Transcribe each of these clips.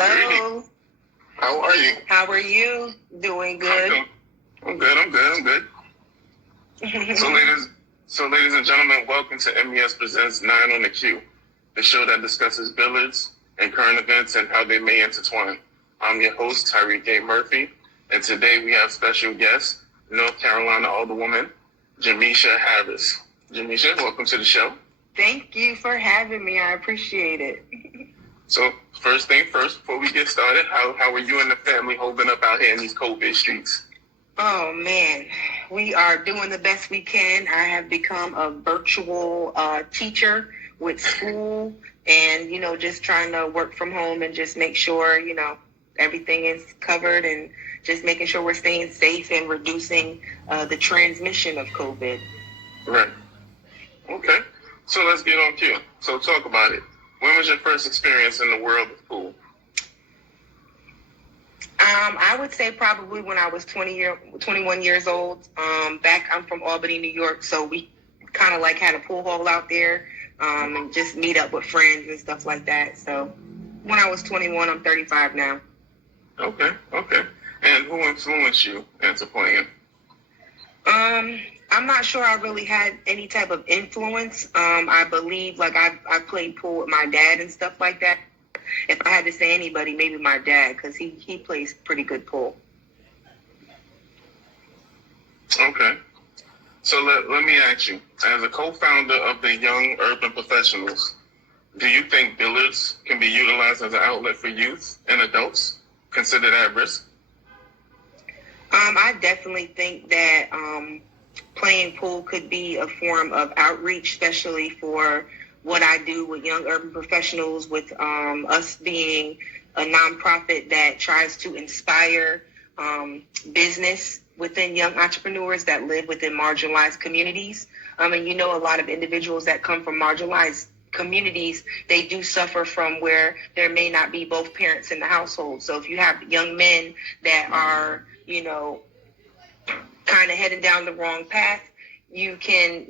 Hello. Great. How are you? How are you? Doing good. I'm good. So ladies and gentlemen, welcome to MES Presents 9 on the Q, the show that discusses billiards and current events and how they may intertwine. I'm your host, Tyreek A. Murphy, and today we have special guest, North Carolina Alderwoman, Jameesha Harris. Jameesha, welcome to the show. Thank you for having me. I appreciate it. So first thing first, before we get started, how are you and the family holding up out here in these COVID streets? Oh, man. We are doing the best we can. I have become a virtual teacher with school and, just trying to work from home and just make sure, everything is covered and just making sure we're staying safe and reducing the transmission of COVID. Right. Okay. So let's get on cue. So talk about it. When was your first experience in the world of pool? I would say probably when I was 21 years old. I'm from Albany, New York, so we kind of had a pool hall out there and just meet up with friends and stuff like that. So when I was 21, I'm 35 now. Okay. And who influenced you into playing? I'm not sure I really had any type of influence. I believe I played pool with my dad and stuff like that. If I had to say anybody, maybe my dad, because he plays pretty good pool. Okay. So let me ask you, as a co-founder of the Young Urban Professionals, do you think billiards can be utilized as an outlet for youth and adults considered at risk? I definitely think that playing pool could be a form of outreach, especially for what I do with Young Urban Professionals, with us being a nonprofit that tries to inspire business within young entrepreneurs that live within marginalized communities. And a lot of individuals that come from marginalized communities, they do suffer from where there may not be both parents in the household. So if you have young men that are, kind of heading down the wrong path, you can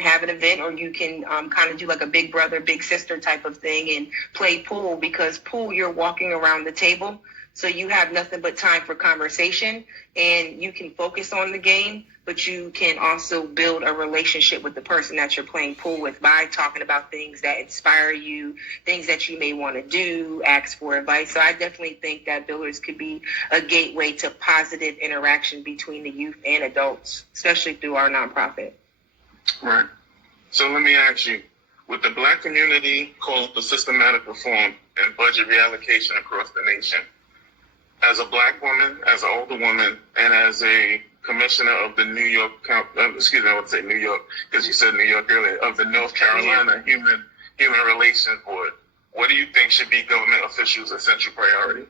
have an event, or you can kind of do like a big brother, big sister type of thing and play pool, because pool, you're walking around the table. So you have nothing but time for conversation, and you can focus on the game, but you can also build a relationship with the person that you're playing pool with by talking about things that inspire you, things that you may want to do, ask for advice. So I definitely think that billiards could be a gateway to positive interaction between the youth and adults, especially through our nonprofit. Right. So let me ask you, with the Black community called for systematic reform and budget reallocation across the nation, as a Black woman, as an older woman, and as a commissioner of the New York, I would say New York, because you said New York earlier, of the North Carolina Human Relations Board, what do you think should be government officials' essential priority?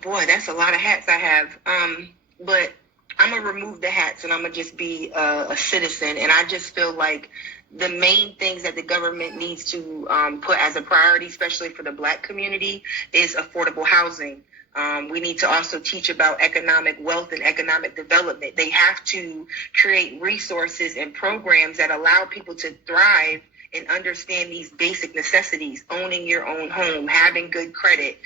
Boy, that's a lot of hats I have. But I'm going to remove the hats and I'm going to just be a citizen. And I just feel like the main things that the government needs to put as a priority, especially for the Black community, is affordable housing. We need to also teach about economic wealth and economic development. They have to create resources and programs that allow people to thrive and understand these basic necessities, owning your own home, having good credit,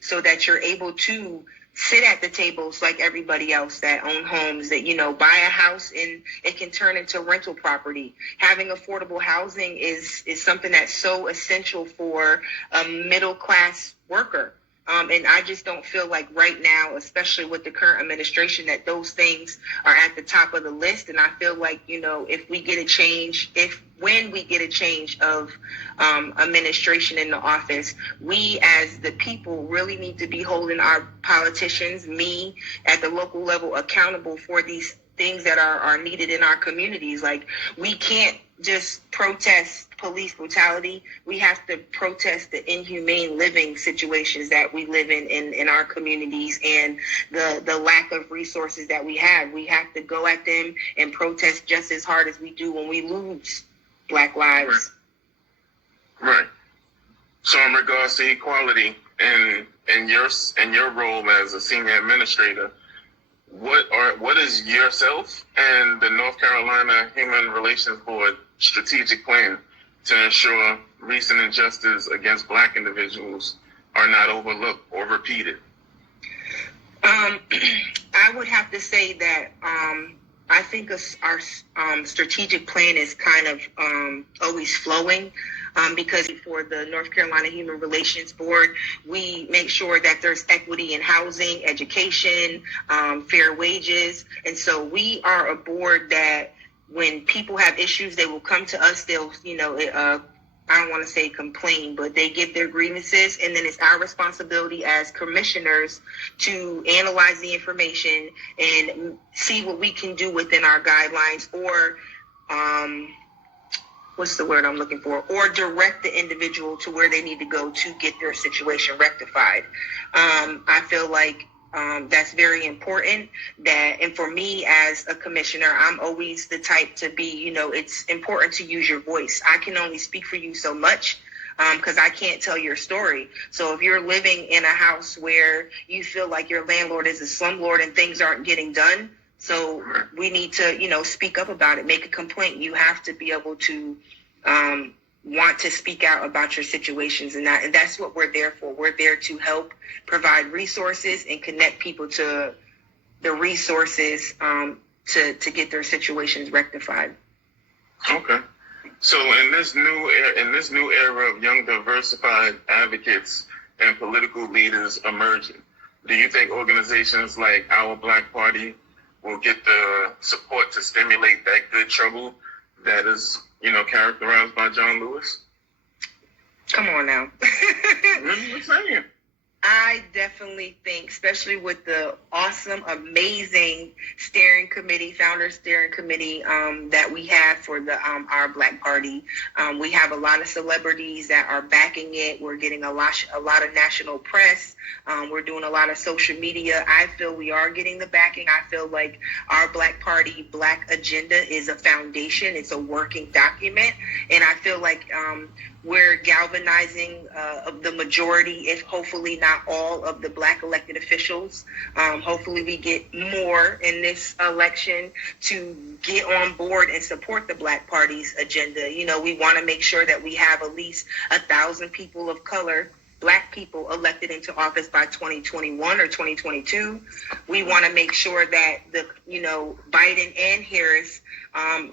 so that you're able to sit at the tables like everybody else that own homes, that, buy a house and it can turn into rental property. Having affordable housing is something that's so essential for a middle class worker. And I just don't feel like right now, especially with the current administration, that those things are at the top of the list. And I feel like, if we get a change, when we get a change of administration in the office, we as the people really need to be holding our politicians, me at the local level, accountable for these things that are needed in our communities. Like, we can't just protest police brutality. We have to protest the inhumane living situations that we live in our communities, and the lack of resources that we have. We have to go at them and protest just as hard as we do when we lose Black lives. Right. So in regards to equality and your role as a senior administrator, what is yourself and the North Carolina Human Relations Board strategic plan to ensure recent injustices against Black individuals are not overlooked or repeated? I would have to say that I think our strategic plan is kind of always flowing. Because for the North Carolina Human Relations Board, we make sure that there's equity in housing, education, fair wages. And so we are a board that when people have issues, they will come to us. They'll, I don't want to say complain, but they give their grievances. And then it's our responsibility as commissioners to analyze the information and see what we can do within our guidelines or, what's the word I'm looking for, or direct the individual to where they need to go to get their situation rectified. I feel like that's very important. And for me as a commissioner, I'm always the type to be, it's important to use your voice. I can only speak for you so much because I can't tell your story. So if you're living in a house where you feel like your landlord is a slumlord and things aren't getting done, so we need to, speak up about it, make a complaint. You have to be able to want to speak out about your situations, and that's what we're there for. We're there to help provide resources and connect people to the resources to get their situations rectified. Okay. So in this new era of young, diversified advocates and political leaders emerging, do you think organizations like Our Black Party will get the support to stimulate that good trouble that is, characterized by John Lewis? Come on now. Really? What's saying? I definitely think, especially with the awesome, amazing founder steering committee that we have for the Our Black Party. We have a lot of celebrities that are backing it. We're getting a lot of national press. We're doing a lot of social media. I feel we are getting the backing. I feel like Our Black Party, Black Agenda is a foundation. It's a working document. And I feel like we're galvanizing the majority, if hopefully not all, of the Black elected officials. Hopefully we get more in this election to get on board and support the Black Party's agenda. We want to make sure that we have at least 1,000 people of color, Black people, elected into office by 2021 or 2022. We want to make sure that Biden and Harris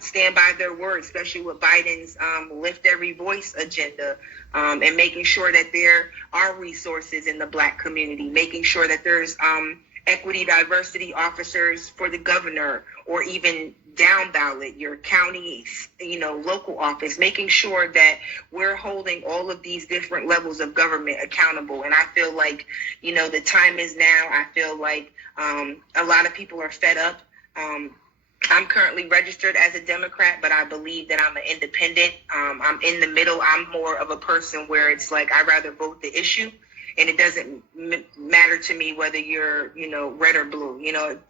stand by their words, especially with Biden's Lift Every Voice agenda, and making sure that there are resources in the Black community, making sure that there's equity diversity officers for the governor or even down ballot, your county, local office, making sure that we're holding all of these different levels of government accountable. And I feel like, the time is now. I feel like a lot of people are fed up. I'm currently registered as a Democrat, but I believe that I'm an independent. I'm in the middle. I'm more of a person where it's like I'd rather vote the issue. And it doesn't matter to me whether you're, red or blue.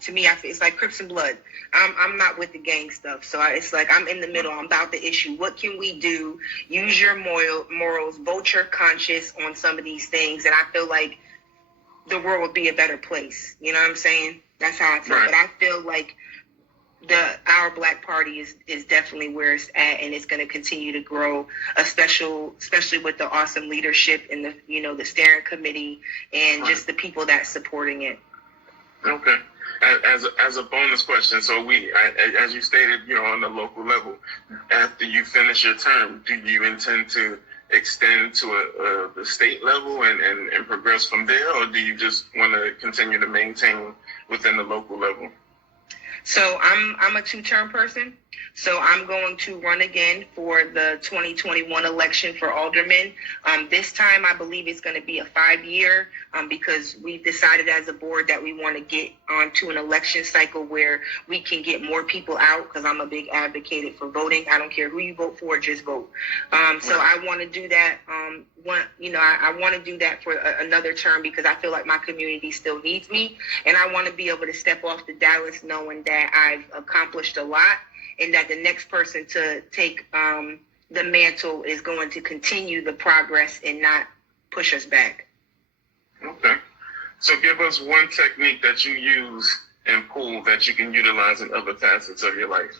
To me, it's like Crips and Blood. I'm not with the gang stuff. So it's like I'm in the middle. I'm about the issue. What can we do? Use your morals, vote your conscience on some of these things. And I feel like the world would be a better place. You know what I'm saying? That's how I feel. Right. But I feel like Our Black Party is definitely where it's at, and it's going to continue to grow, especially with the awesome leadership and the steering committee and just the people that's supporting it. Okay. As a bonus question, so as you stated, on the local level, after you finish your term, do you intend to extend to the state level and progress from there, or do you just want to continue to maintain within the local level? So I'm a two-term person. So I'm going to run again for the 2021 election for alderman. This time I believe it's going to be a 5-year because we've decided as a board that we want to get onto an election cycle where we can get more people out, because I'm a big advocate for voting. I don't care who you vote for, just vote. So I want to do that. I want to do that for another term because I feel like my community still needs me, and I want to be able to step off to Dallas knowing that I've accomplished a lot, and that the next person to take the mantle is going to continue the progress and not push us back. Okay. So give us one technique that you use and pull that you can utilize in other facets of your life.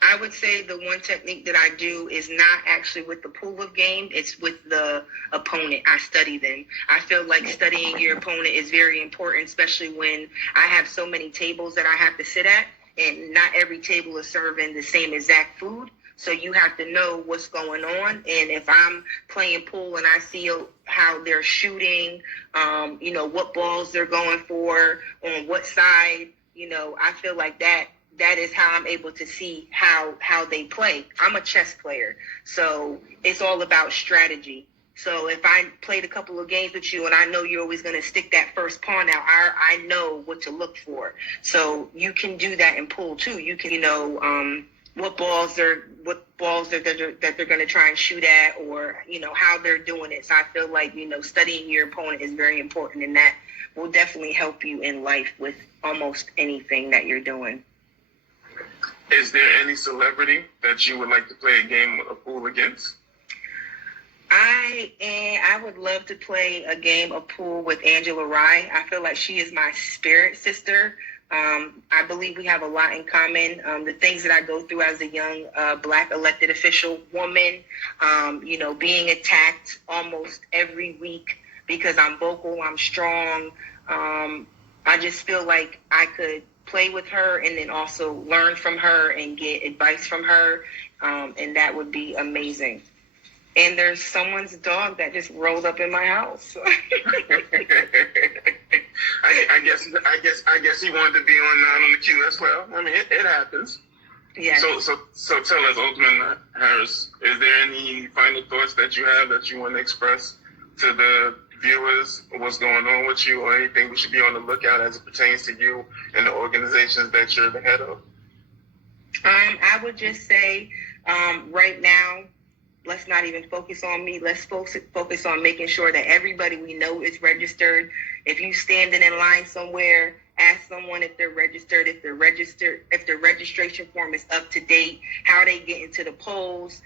I would say the one technique that I do is not actually with the pool of game. It's with the opponent. I study them. I feel like studying your opponent is very important, especially when I have so many tables that I have to sit at, and not every table is serving the same exact food. So you have to know what's going on. And if I'm playing pool and I see how they're shooting, what balls they're going for, on what side, I feel like that is how I'm able to see how they play. I'm a chess player, so it's all about strategy. So if I played a couple of games with you and I know you're always going to stick that first pawn out, I know what to look for. So you can do that in pool too. You can, what balls that they're going to try and shoot at, or, how they're doing it. So I feel like, studying your opponent is very important, and that will definitely help you in life with almost anything that you're doing. Is there any celebrity that you would like to play a game of pool against? I would love to play a game of pool with Angela Rye. I feel like she is my spirit sister. I believe we have a lot in common. The things that I go through as a young Black elected official woman, being attacked almost every week because I'm vocal, I'm strong. I just feel like I could play with her and then also learn from her and get advice from her, and that would be amazing. And there's someone's dog that just rolled up in my house. I guess he wanted to be on the queue as well. I mean, it happens. Yeah. So tell us, Alderman Harris, is there any final thoughts that you have that you want to express to the viewers, what's going on with you, or anything we should be on the lookout as it pertains to you and the organizations that you're the head of? I would just say, right now, let's not even focus on me. Let's focus on making sure that everybody we know is registered. If you standing in line somewhere, ask someone if they're registered, if their registration form is up to date, how they get into the polls.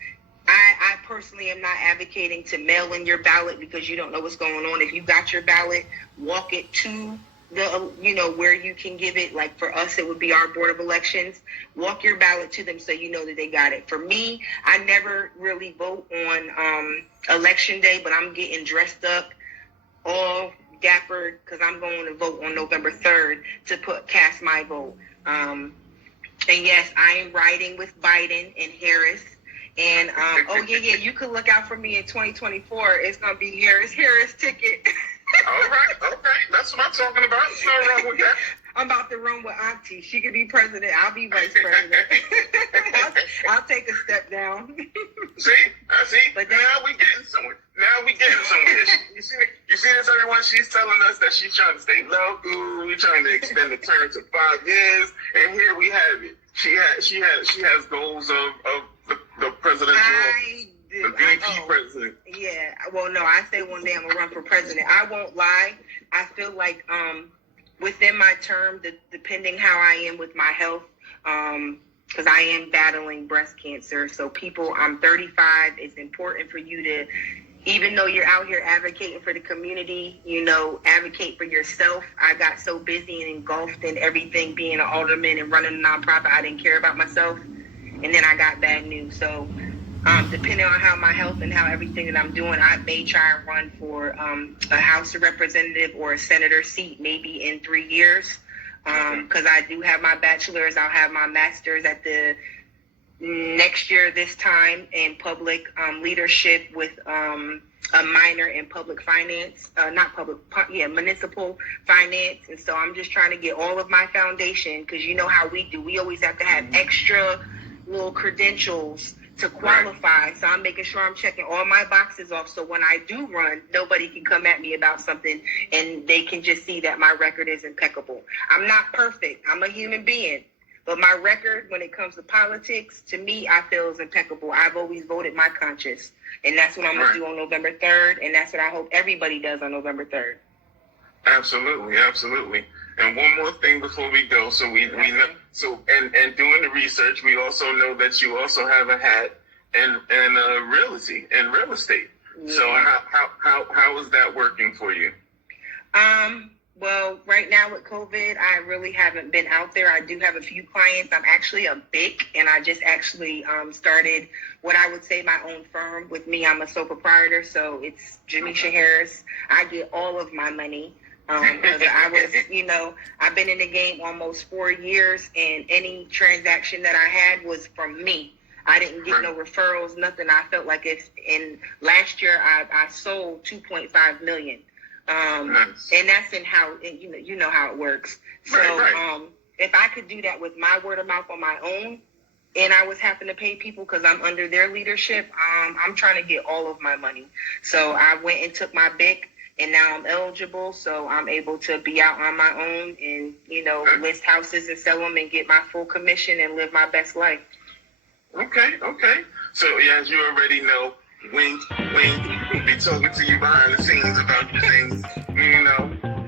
I personally am not advocating to mail in your ballot because you don't know what's going on. If you got your ballot, walk it to the, where you can give it. Like for us, it would be our Board of Elections. Walk your ballot to them so you know that they got it. For me, I never really vote on election day, but I'm getting dressed up all dapper because I'm going to vote on November 3rd to cast my vote. And yes, I am riding with Biden and Harris. And, you could look out for me in 2024. It's going to be Harris ticket. All right. That's what I'm talking about. There's no wrong with that. I'm about to run with Auntie. She could be president. I'll be vice president. I'll take a step down. See? But now we getting somewhere. You see this, everyone? She's telling us that she's trying to stay local. We're trying to extend the term to 5 years. And here we have it. She has goals of the presidential, the VP president. Yeah, well, no, I say one day I'm gonna run for president. I won't lie. I feel like within my term, depending how I am with my health, because I am battling breast cancer. So I'm 35. It's important for you to, even though you're out here advocating for the community, advocate for yourself. I got so busy and engulfed in everything, being an alderman and running a nonprofit, I didn't care about myself. And then I got bad news. So depending on how my health and how everything that I'm doing, I may try and run for a House of Representative or a senator seat maybe in 3 years. Because I do have my bachelor's. I'll have my master's at the next year this time in public leadership with a minor in public finance, municipal finance. And so I'm just trying to get all of my foundation, because you know how we do. We always have to have extra little credentials to qualify. So I'm making sure I'm checking all my boxes off. So when I do run, nobody can come at me about something and they can just see that my record is impeccable. I'm not perfect. I'm a human being. But my record, when it comes to politics, to me, I feel is impeccable. I've always voted my conscience. And that's what I'm going to do on November 3rd. And that's what I hope everybody does on November 3rd. Absolutely. And one more thing before we go. So we know, and doing the research, we also know that you also have a hat in real estate. Yeah. So how is that working for you? Well, right now with COVID, I really haven't been out there. I do have a few clients. I'm actually a BIC, and I just actually started what I would say my own firm. With me, I'm a sole proprietor, so it's Jameesha Harris. I get all of my money. Because I was, I've been in the game almost 4 years, and any transaction that I had was from me. I didn't get no referrals, nothing. I felt like last year I sold 2.5 million. And that's in how, you know how it works. So, if I could do that with my word of mouth on my own, and I was having to pay people because I'm under their leadership, I'm trying to get all of my money. So I went and took my BIC, and now I'm eligible, so I'm able to be out on my own and, list houses and sell them and get my full commission and live my best life. Okay. So, as you already know, wink, we'll be talking to you behind the scenes about the things,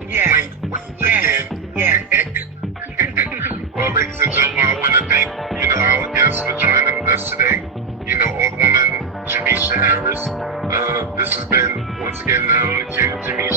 Yeah. Wink again. Yeah. Well, ladies and gentlemen, I want to thank, our guests for joining us today. Alderwoman Jameesha Harris. This has been, once again, Now Only Two, Jameesha.